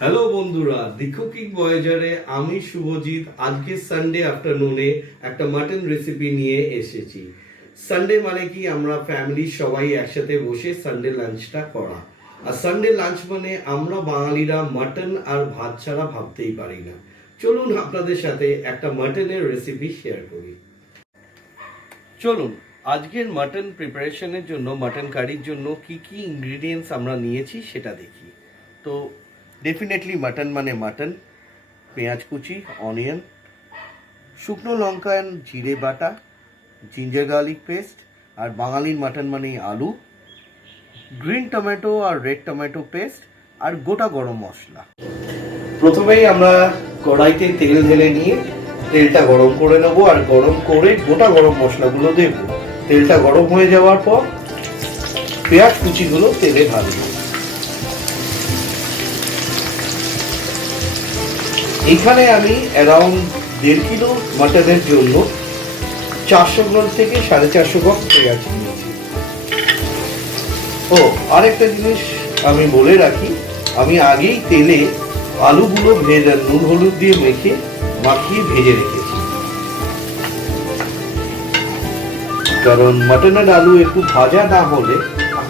Hello বন্ধুরা, দি cooking ভয়েজারে আমি শুভজিৎ আজকে সানডে আফটারনুনে একটা মাটন রেসিপি নিয়ে এসেছি। সানডে মানে কি আমরা ফ্যামিলি সবাই একসাথে বসে সানডে লাঞ্চটা করা। আর সানডে লাঞ্চ মানে আমরা বাঙালিরা মাটন আর ভাত ছাড়া ভাবতেই পারি না। চলুন আপনাদের সাথে একটা মাটনের রেসিপি শেয়ার করি। চলুন আজকের মাটন প্রিপারেশনের জন্য, মাটন কারির জন্য কি কি ইনগ্রিডিয়েন্টস আমরা নিয়েছি সেটা দেখি। তো ডেফিনেটলি মাটন মানে মাটন, পেঁয়াজ কুচি, অনিয়ন, শুকনো লঙ্কা অ্যান্ড জিরে বাটা, জিঞ্জার গার্লিক পেস্ট, আর বাঙালির মাটন মানে আলু, গ্রিন টমেটো আর রেড টমেটো পেস্ট, আর গোটা গরম মশলা। প্রথমেই আমরা কড়াইতে তেল ঢেলে নিয়ে তেলটা গরম করে নেবো, আর গরম করে গোটা গরম মশলাগুলো দেবো। তেলটা গরম হয়ে যাওয়ার পর পেঁয়াজ কুচিগুলো তেলে ঢালবো। এখানে আমি অ্যারাউন্ড 1.5 কিলো মাটনের জন্য 400 গ্রাম থেকে 450 গ্রাম পেঁয়াজ নিয়েছি। ও আরেকটা জিনিস আমি বলে রাখি, আমি আগেই তেলে আলুগুলো নুন হলুদ দিয়ে মাখিয়ে ভেজে রেখেছি, কারণ মাটনের আলু একটু ভাজা না হলে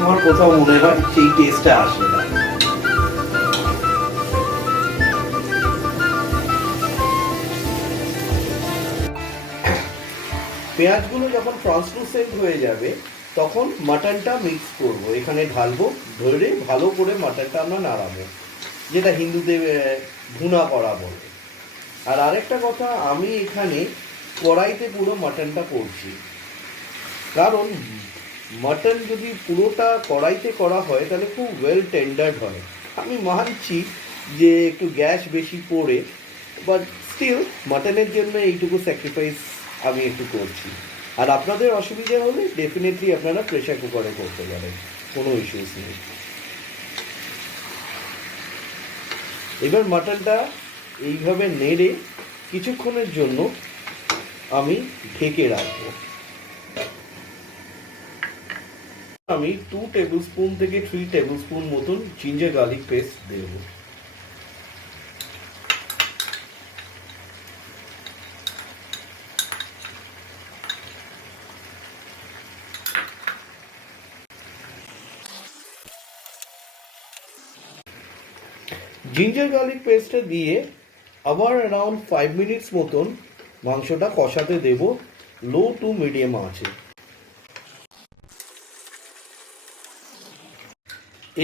আমার কোথাও মনে হয় সেই টেস্টটা আসে না। পেঁয়াজগুলো যখন ট্রান্সলুসেন্ট হয়ে যাবে তখন মাটনটা মিক্স করব, এখানে ঢালবো, ধরে ভালো করে মাটনটা আমরা নাড়াবো, যেটা হিন্দুতে ভুনা করা বলে। আর আরেকটা কথা, আমি এখানে কড়াইতে পুরো মাটনটা করছি, কারণ মাটন যদি পুরোটা কড়াইতে করা হয় তাহলে খুব ওয়েল টেন্ডার্ড হয়। আমি মানছি যে একটু গ্যাস বেশি পড়ে, বাট স্টিল মাটনের জন্য এইটুকু স্যাক্রিফাইস আমি একটু করছি। আর আপনাদের অসুবিধা হলে ডেফিনেটলি আপনারা প্রেশার কুকারে করতে পারেন, কোনো ইস্যুস নেই। এবার মাটনটা এইভাবে নেড়ে কিছুক্ষণের জন্য আমি ঢেকে রাখবো। আমি 2 টেবিল স্পুন থেকে 3 টেবিল স্পুন মতন জিঞ্জার গার্লিক পেস্ট দেব। জিঞ্জার গার্লিক পেস্টটা দিয়ে আবার অ্যারাউন্ড 5 মিনিটস মতন মাংসটা কষাতে দেব, লো টু মিডিয়াম আঁচে।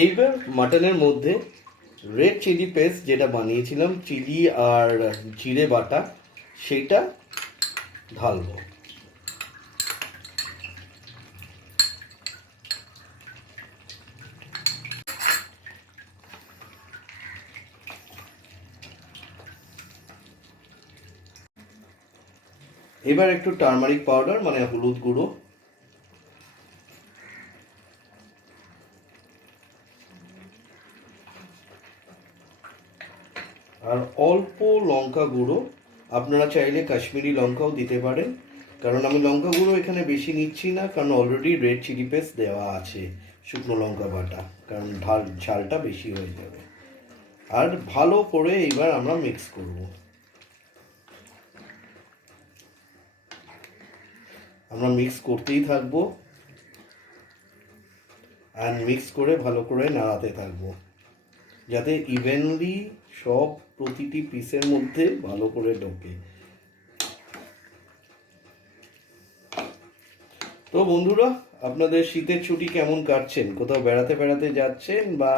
এইবার মাটনের মধ্যে রেড চিলি পেস্ট যেটা বানিয়েছিলাম, চিলি আর জিরে বাটা, সেইটা ঢালবো। এবার একটু টারমারিক পাউডার মানে হলুদ গুঁড়ো, আর অল্প লঙ্কা গুঁড়ো। আপনারা চাইলে কাশ্মীরি লঙ্কাও দিতে পারেন, কারণ আমি লঙ্কা গুঁড়ো এখানে বেশি নিচ্ছি না, কারণ অলরেডি রেড চিলি পেস্ট দেওয়া আছে, শুকনো লঙ্কা বাটা, কারণ ঝালটা বেশি হয়ে যাবে। আর ভালো করে এইবার আমরা মিক্স করব। আমরা মিক্স করতেই থাকবো, অ্যান্ড মিক্স করে ভালো করে নাড়াতে থাকবো, যাতে ইভেনলি সব প্রতিটি পিসের মধ্যে ভালো করে ঢোকে। তো বন্ধুরা, আপনাদের শীতের ছুটি কেমন কাটছেন? কোথাও বেড়াতে যাচ্ছেন, বা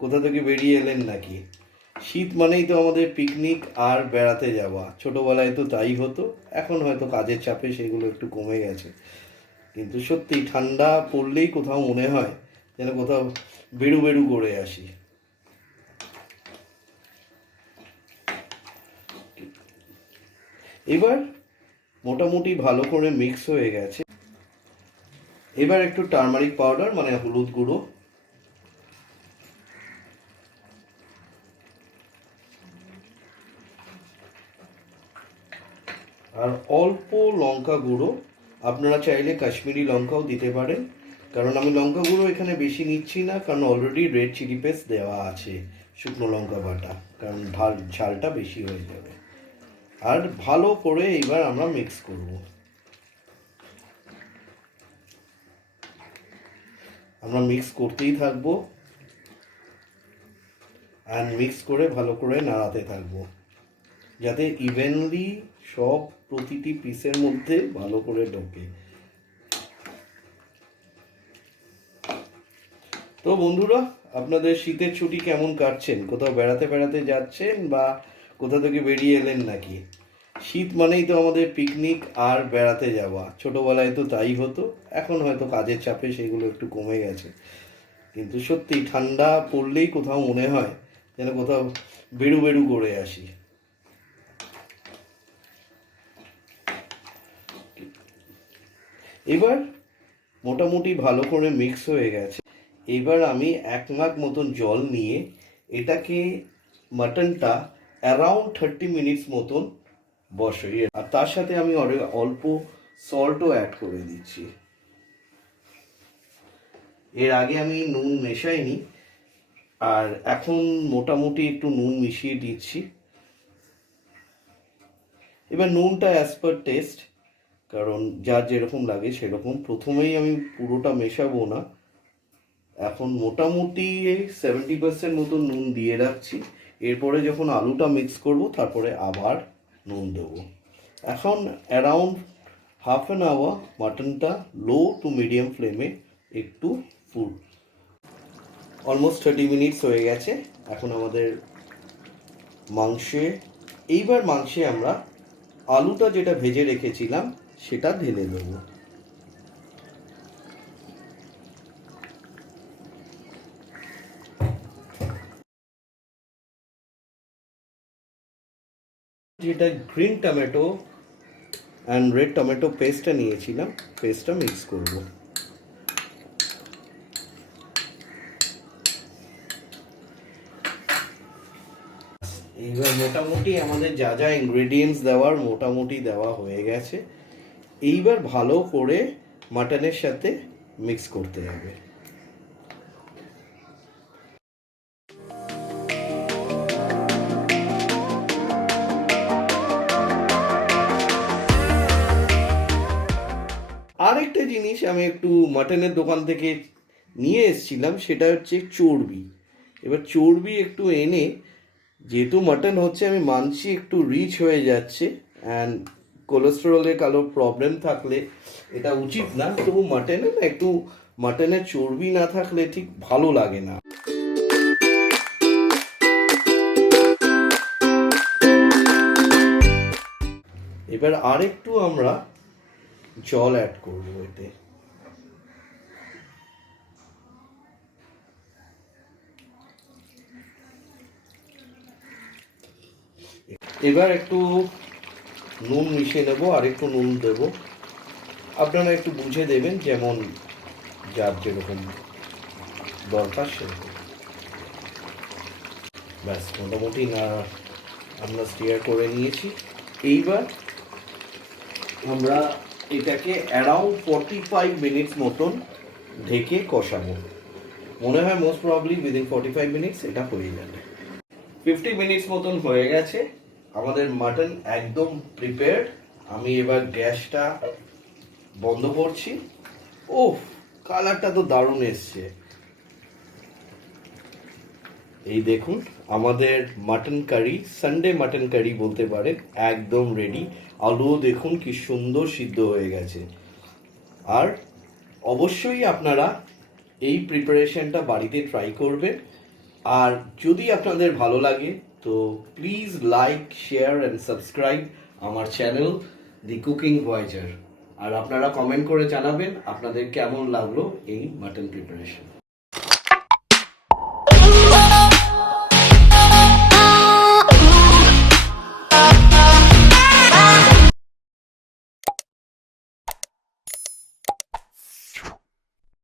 কোথা থেকে বেরিয়ে এলেন নাকি? শীত মানেই তো আমাদের পিকনিক আর বেড়াতে যাওয়া, ছোটবেলায় তো তাই হতো, এখন হয়তো কাজের চাপে সেগুলো একটু কমে গেছে, কিন্তু সত্যি ঠান্ডা পড়লেই কোথাও মনে হয় যেন কোথাও বেরু করে আসি। এবার মোটামুটি ভালো করে মিক্স হয়ে গেছে। এবার একটু টারমারিক পাউডার মানে হলুদ গুঁড়ো, আর অল্প লঙ্কা গুঁড়ো। আপনারা চাইলে কাশ্মীরি লঙ্কাও দিতে পারেন, কারণ আমি লঙ্কা গুঁড়ো এখানে বেশি নিচ্ছি না, কারণ অলরেডি রেড চিলি পেস্ট দেওয়া আছে, শুকনো লঙ্কা বাটা, কারণ ঝালটা বেশি হয়ে যাবে। আর ভালো করে এবার আমরা মিক্স করব। আমরা মিক্স করতেই থাকবো আর মিক্স করে ভালো করে নাড়াতে থাকবো, যাতে ইভেনলি সব প্রতিটি পিসের মধ্যে ভালো করে ঢোকে। তো বন্ধুরা, আপনাদের শীতের ছুটি কেমন কাটছেন? কোথাও বেড়াতে যাচ্ছেন বা কোথা থেকে বেরিয়ে এলেন নাকি? শীত মানেই তো আমাদের পিকনিক আর বেড়াতে যাওয়া। ছোটবেলায় তো তাই হতো, এখন হয়তো কাজের চাপে সেগুলো একটু কমে গেছে। কিন্তু সত্যি ঠান্ডা পড়লেই কোথাও মনে হয় যেন কোথাও বেরু বেরু করে আসি। এবার মোটামুটি ভালো করে মিক্স হয়ে গেছে। এবার আমি 1 মাগ মতন জল নিয়ে এটাকে মাটনটা অ্যারাউন্ড 30 মিনিটস মতন বসাই, আর তার সাথে আমি অল্প সল্টও অ্যাড করে দিচ্ছি। এর আগে আমি নুন মেশাইনি, আর এখন মোটামুটি একটু নুন মিশিয়ে দিচ্ছি। এবার নুনটা অ্যাজ পার টেস্ট, কারণ যার যেরকম লাগে সেরকম। প্রথমেই আমি পুরোটা মেশাবো না, এখন মোটামুটি 70% মতো নুন দিয়ে রাখছি। এরপরে যখন আলুটা মিক্স করব তারপরে আবার নুন দেবো। এখন অ্যারাউন্ড হাফ অ্যান আওয়ার মাটনটা লো টু মিডিয়াম ফ্লেমে একটু অলমোস্ট 30 মিনিটস হয়ে গেছে। এখন আমাদের মাংসে আমরা আলুটা যেটা ভেজে রেখেছিলাম সেটা ঢেলে দেবো। যেটা green tomato and red tomato পেস্টটা নিয়েছিলাম, পেস্টটা মিক্স করব। এইবার মোটামুটি আমাদের যা যা ইনগ্রেডিয়েন্টস দেওয়ার মোটামুটি দেওয়া হয়ে গেছে। এইবার ভালো করে মাটনের সাথে মিক্স করতে হবে। আরেকটা জিনিস আমি একটু মাটনের দোকান থেকে নিয়ে এসেছিলাম, সেটা হচ্ছে চর্বি। এবার চর্বি একটু এনে, যেহেতু মাটন হচ্ছে আমি মানছি একটু রিচ হয়ে যাচ্ছে, অ্যান্ড কোলেস্টেরলের কালো প্রবলেম থাকলে এটা উচিত না, তবু মাটনে না একটু মাটনের চর্বি না থাকলে ঠিক ভালো লাগে না। এবার আরেকটু আমরা জল অ্যাড করবো এতে। এবার একটু নুন মিশিয়ে নেবো, আর একটু নুন দেব। আপনারা একটু বুঝে দেবেন, যেমন যার যেরকম দরকার সেরকম। ব্যাস মোটামুটি না আমরা স্টিয়ার করে নিয়েছি। এইবার আমরা এটাকে অ্যারাউন্ড 45 মিনিটস মতন ঢেকে কষাবো। মনে হয় মোস্ট প্রবাবলি উইদিন 45 মিনিটস এটা হয়ে যাবে। 50 মিনিটস মতন হয়ে গেছে, আমাদের মাটন একদম প্রিপেয়ার্ড। আমি এবার গ্যাসটা বন্ধ করছি। ওফ, কালারটা তো দারুণ এসছে। এই দেখুন আমাদের mutton curry, Sunday mutton curry বলতে পারেন, একদম রেডি। আলুও দেখুন কি সুন্দর সিদ্ধ হয়ে গেছে। আর অবশ্যই আপনারা এই প্রিপারেশনটা বাড়িতে ট্রাই করবেন। আর যদি আপনাদের ভালো লাগে তো please like, share and subscribe আমার চ্যানেল দি কুকিং ভয়েজার। আর আপনারা কমেন্ট করে জানাবেন আপনাদের কেমন লাগলো এই মাটন প্রিপারেশন।